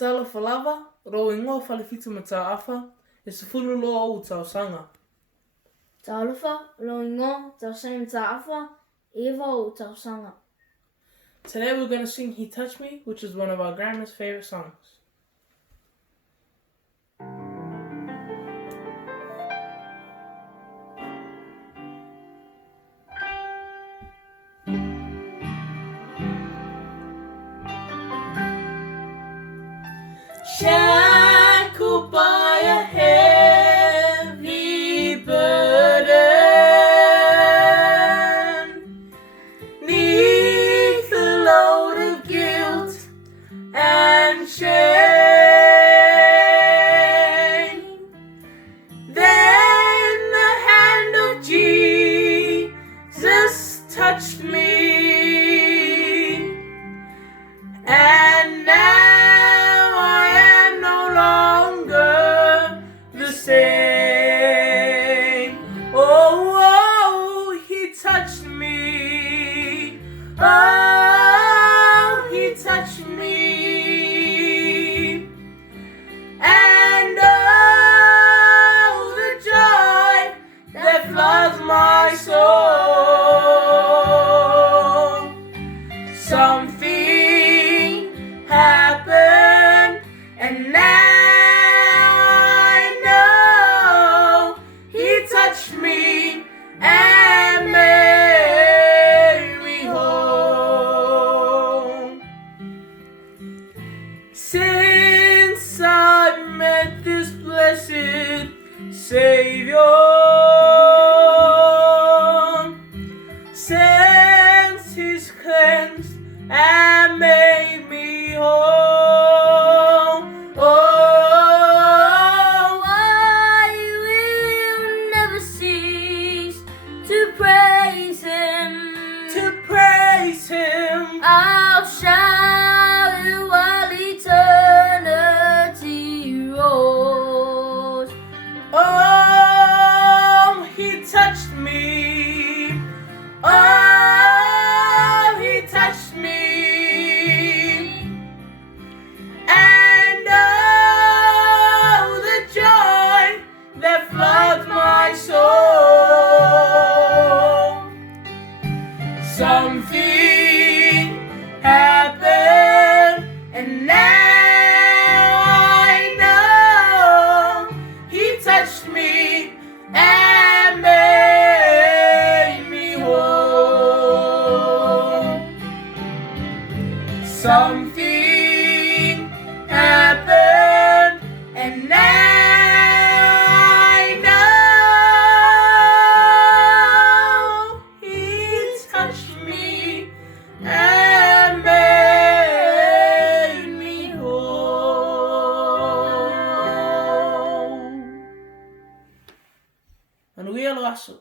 Tala falava, ro ingoa whalewhita ma tā awha, e se fulu loa o tau sanga. Tā luwha, lo ingo, tau same tā awha, Eva o tau sanga. Today we're going to sing He Touched Me, which is one of our grandma's favorite songs. Shackled by a heavy burden, 'neath the load of guilt and shame, then the hand of Jesus touched me, and now He touched me. Oh, He touched me. And oh, the joy that floods my soul. Something happened, and now me and made me whole. Since I met this blessed Savior, since He's cleansed and made me whole. I'll shout it while eternity rolls. Oh, He touched me. Oh, He touched me. And oh, the joy that floods my soul. Something happened, and now I know He touched me and made me whole. Something happened, and now I know He touched me and made me whole. Manuia Loasso.